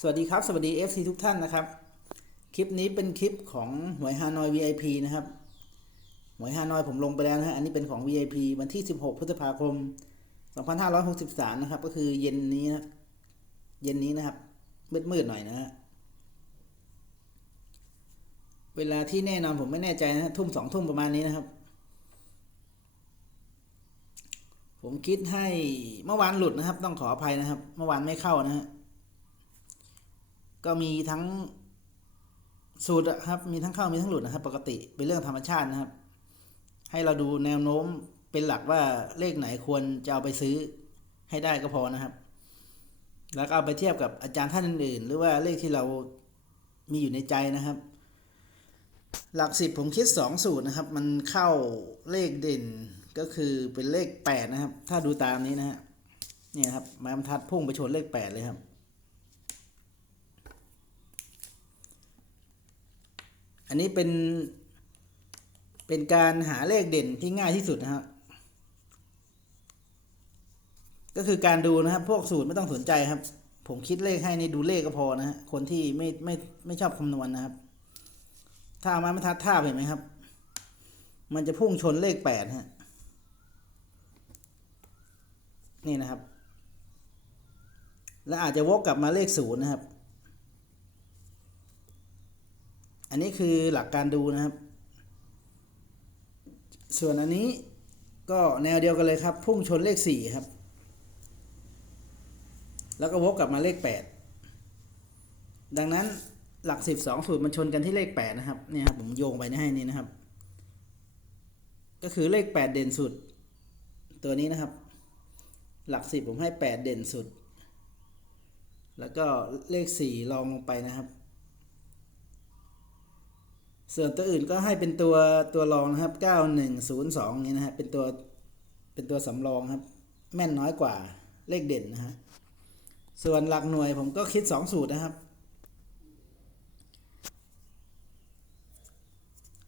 สวัสดีครับ สวัสดี FC ทุกท่านนะครับ คลิปนี้เป็นคลิปของหวยฮานอย VIP นะครับหวยฮานอยผมลงไปแล้วนะฮะอันนี้เป็นของ VIP วันที่ 16 พฤษภาคม 2563 นะครับ ก็คือเย็นนี้นะเย็นนี้นะครับมืดๆหน่อยนะฮะเวลาที่แน่นอนผมไม่แน่ใจนะฮะทุ่มสองทุ่มประมาณนี้นะครับ ผมคิดให้เมื่อวานหลุดนะครับ ต้องขออภัยนะครับ เมื่อวานไม่เข้านะฮะ ก็มีทั้งสูตรครับ มีทั้งเข้ามีทั้งหลุดนะครับ ปกติเป็นเรื่องธรรมชาตินะครับ ให้เราดูแนวโน้มเป็นหลักว่าเลขไหนควรจะเอาไปซื้อให้ได้ก็พอนะครับ แล้วก็เอาไปเทียบกับอาจารย์ท่านอื่นๆ หรือว่าเลขที่เรามีอยู่ในใจนะครับ หลักสิบผมคิดสองสูตรนะครับ มันเข้าเลขเด่นก็คือเป็นเลขแปดนะครับ ถ้าดูตามนี้นะฮะเนี่ยครับไม้บรรทัดพุ่งไปชนเลขแปดเลยครับ อันนี้เป็น เป็นการหาเลขเด่นที่ง่ายที่สุดนะครับ ก็คือการดูนะครับ พวกสูตรไม่ต้องสนใจครับ ผมคิดเลขให้ในดูเลขก็พอนะฮะคนที่ไม่ไม่ไม่ชอบคำนวณนะครับ ถ้าเอาไม้บรรทัดท่าเห็นไหมครับ มันจะพุ่งชนเลขแปดฮะนี่นะครับ แล้วอาจจะวกกลับมาเลขศูนย์นะครับ อั นนี้คือหลักการดูนะครับ ส่วนอันนี้ก็แนวเดียวกันเลยครับ พุ่งชนเลขสี่ครับ แล้วก็วกกลับมาเลขแปดดังนั้นหลักสิบสองสูตรมันชนกันที่เลขแปดนะครับเนี่ยครับผมโยงไปให้นี่นะครับ ก็คือเลขแปดเด่นสุด ตัวนี้นะครับ หลักสิบผมให้แปดเด่นสุด แล้วก็เลขสี่รองลงไปนะครับ ส่วนตัวอื่นก็ให้เป็นตัวตัวรองนะครับ 9102นี้นะฮะเป็นตัวเป็นตัวสำรองครับ แม่นน้อยกว่าเลขเด่นนะฮะส่วนหลักหน่วยผมก็คิด 2 สูตรนะครับ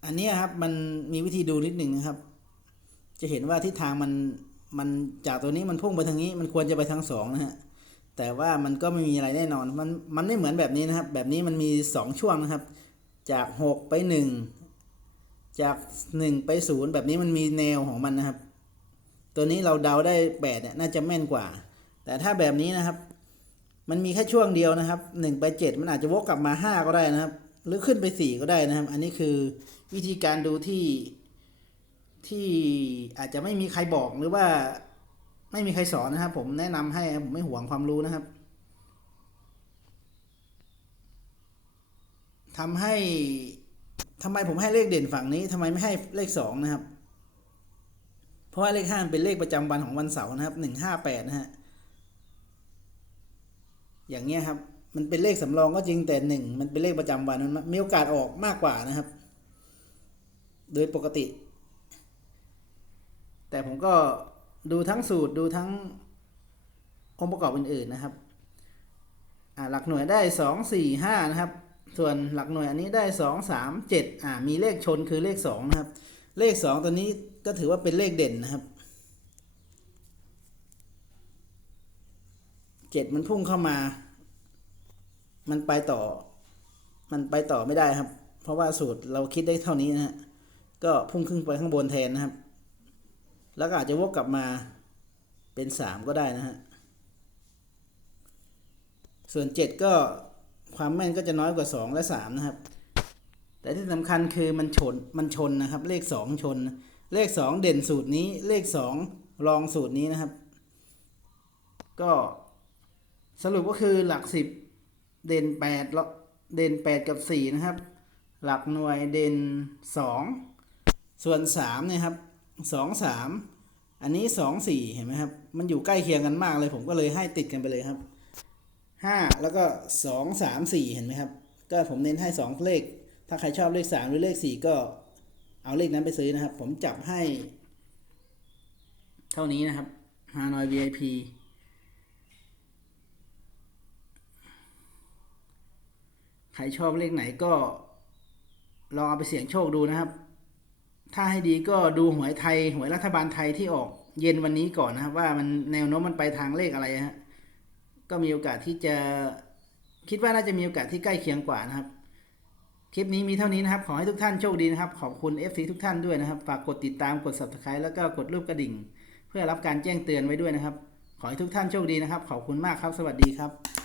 อันนี้ครับมันมีวิธีดูนิดหนึ่งนะครับ จะเห็นว่าทิศทางมันมันจากตัวนี้มันพุ่งไปทางนี้ มันควรจะไปทางสองนะฮะแต่ว่ามันก็ไม่มีอะไรแน่นอนมันมันไม่เหมือนแบบนี้นะครับ แบบนี้มันมีสองช่วงนะครับ จากหกไปหนึ่งจากหนึ่งไปศูนย์แบบนี้มันมีแนวของมันนะครับ ตัวนี้เราเดาได้แปดเนี่ยน่าจะแม่นกว่า แต่ถ้าแบบนี้นะครับ มันมีแค่ช่วงเดียวนะครับหนึ่งไปเจ็ดมันอาจจะวกกลับมาห้าก็ได้นะครับ หรือขึ้นไปสี่ก็ได้นะครับ อันนี้คือวิธีการดูที่ที่อาจจะไม่มีใครบอกหรือว่าไม่มีใครสอนนะครับ ผมแนะนำให้ผมไม่หวงความรู้นะครับ ทำให้ทำไมผมให้เลขเด่นฝั่งนี้ทำไมไม่ให้เลขสองนะครับ เพราะว่าเลขห้าเป็นเลขประจำวันของวันเสาร์นะครับหนึ่งห้าแปดนะฮะอย่างเงี้ยครับ มันเป็นเลขสำรองก็จริงแต่หนึ่งมันเป็นเลขประจำวันมันมีโอกาสออกมากกว่านะครับ โดยปกติ แต่ผมก็ดูทั้งสูตรดูทั้งองค์ประกอบอื่นๆนะครับหลักหน่วยได้สองสี่ห้านะครับ ส่วนหลักหน่วยอันนี้ได้สองสามเจ็ดอ่ามีเลขชนคือเลขสองนะครับ เลขสองตัวนี้ก็ถือว่าเป็นเลขเด่นนะครับเจ็ดมันพุ่งเข้ามา มันไปต่อ มันไปต่อไม่ได้ครับ เพราะว่าสูตรเราคิดได้เท่านี้นะฮะก็พุ่งขึ้นไปข้างบนแทนนะครับ แล้วก็อาจจะวกกลับมาเป็นสามก็ได้นะฮะ ส่วนเจ็ดก็ ความแม่นก็จะน้อยกว่าสองและสามนะครับ แต่ที่สำคัญคือมันชนมันชนนะครับ เลขสองชน เลขสองเด่นสูตรนี้ เลขสองรองสูตรนี้นะครับ ก็สรุปก็คือหลักสิบเด่นแปดเด่นแปดกับสี่นะครับ หลักหน่วยเด่นสองส่วนสามเนี่ยครับสองสามอันนี้สองสี่เห็นไหมครับ มันอยู่ใกล้เคียงกันมากเลย ผมก็เลยให้ติดกันไปเลยครับ ห้าแล้วก็สองสามสี่เห็นไหมครับ ก็ผมเน้นให้สองเลข ถ้าใครชอบเลขสามหรือเลขสี่ก็เอาเลขนั้นไปซื้อนะครับ ผมจับให้ เท่านี้นะครับฮานอย VIP ใครชอบเลขไหนก็ ลองเอาไปเสี่ยงโชคดูนะครับ ถ้าให้ดีก็ดูหวยไทย หวยรัฐบาลไทยที่ออกเย็นวันนี้ก่อนนะครับ ว่ามันแนวโน้มมันไปทางเลขอะไรฮะ ก็มีโอกาสที่จะคิดว่าน่าจะมีโอกาสที่ใกล้เคียงกว่านะครับ คลิปนี้มีเท่านี้นะครับ ขอให้ทุกท่านโชคดีนะครับ ขอบคุณ FC ทุกท่านด้วยนะครับ ฝากกดติดตาม กด subscribe แล้วก็กดรูปกระดิ่ง เพื่อรับการแจ้งเตือนไว้ด้วยนะครับ ขอให้ทุกท่านโชคดีนะครับ ขอบคุณมากครับ สวัสดีครับ